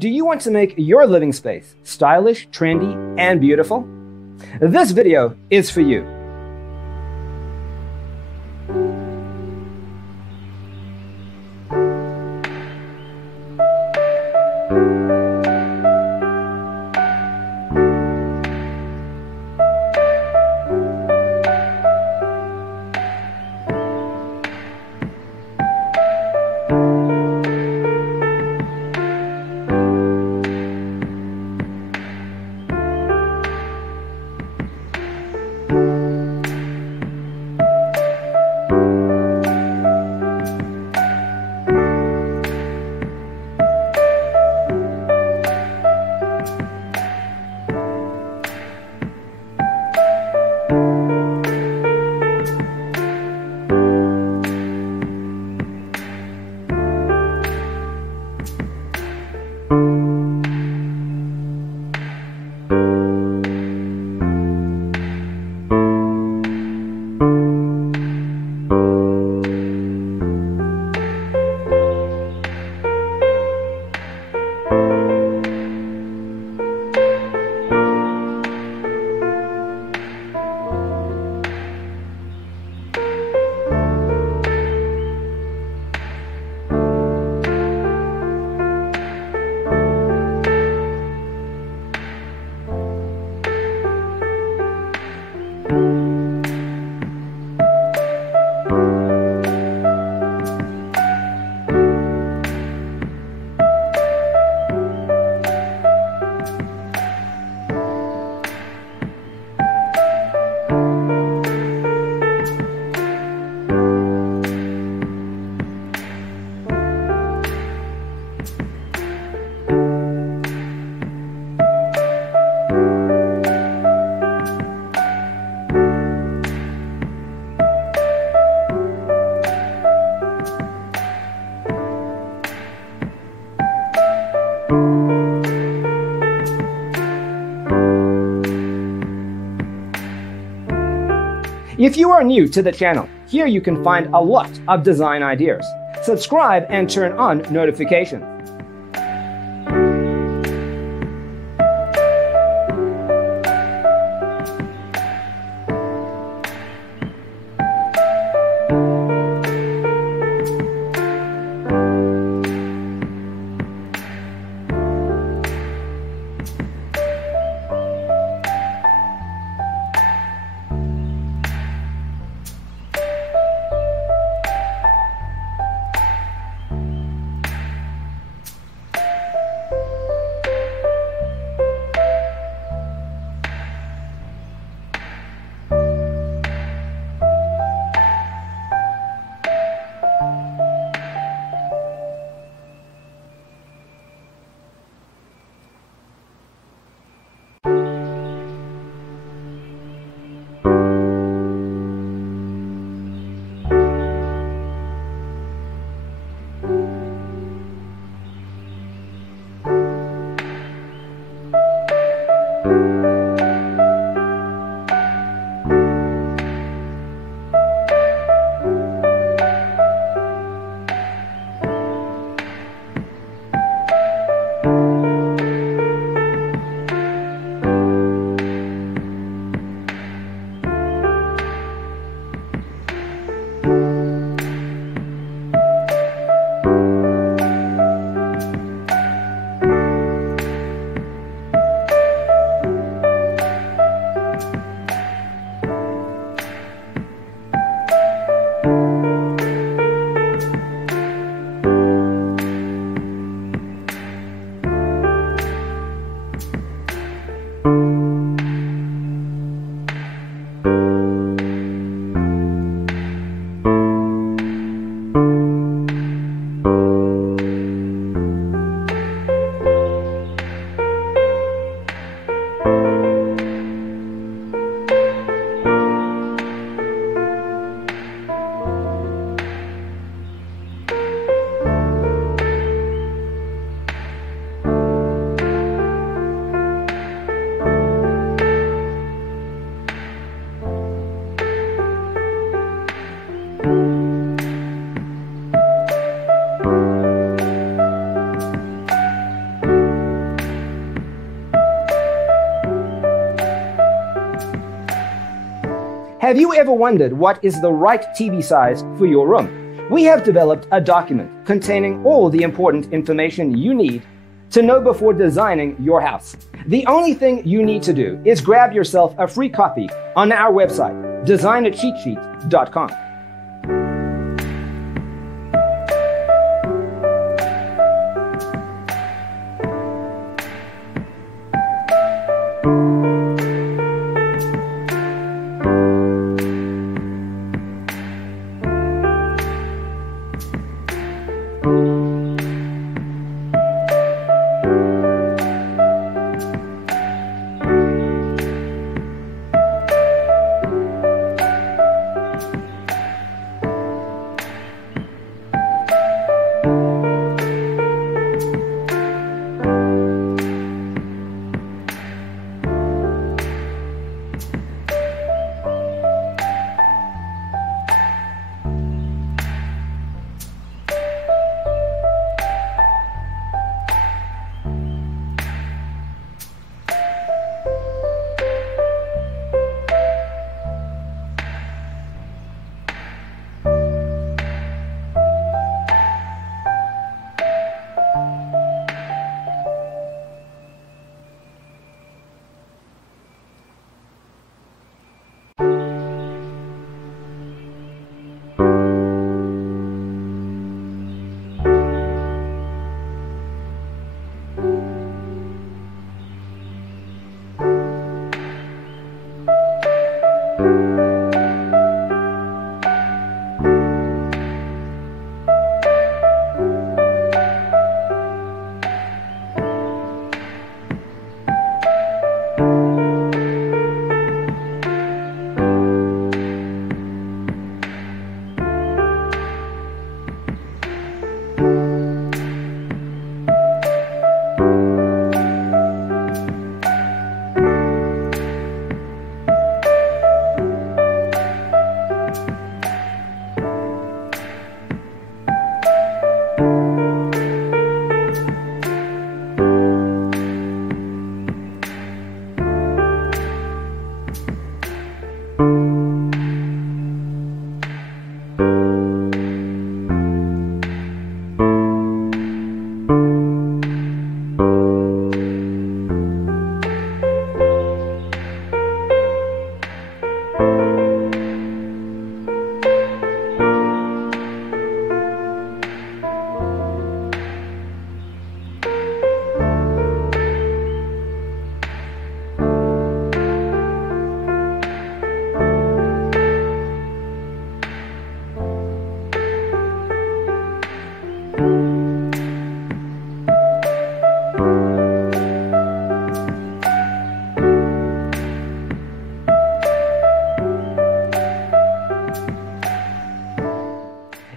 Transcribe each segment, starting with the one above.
Do you want to make your living space stylish, trendy, and beautiful? This video is for you. If you are new to the channel, here you can find a lot of design ideas. Subscribe and turn on notifications. Have you ever wondered what is the right TV size for your room? We have developed a document containing all the important information you need to know before designing your house. The only thing you need to do is grab yourself a free copy on our website, designercheatsheet.com.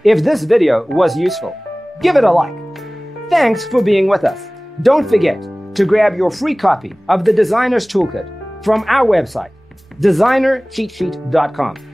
If this video was useful, give it a like. Thanks for being with us. Don't forget to grab your free copy of the Designer's Toolkit from our website, designercheatsheet.com.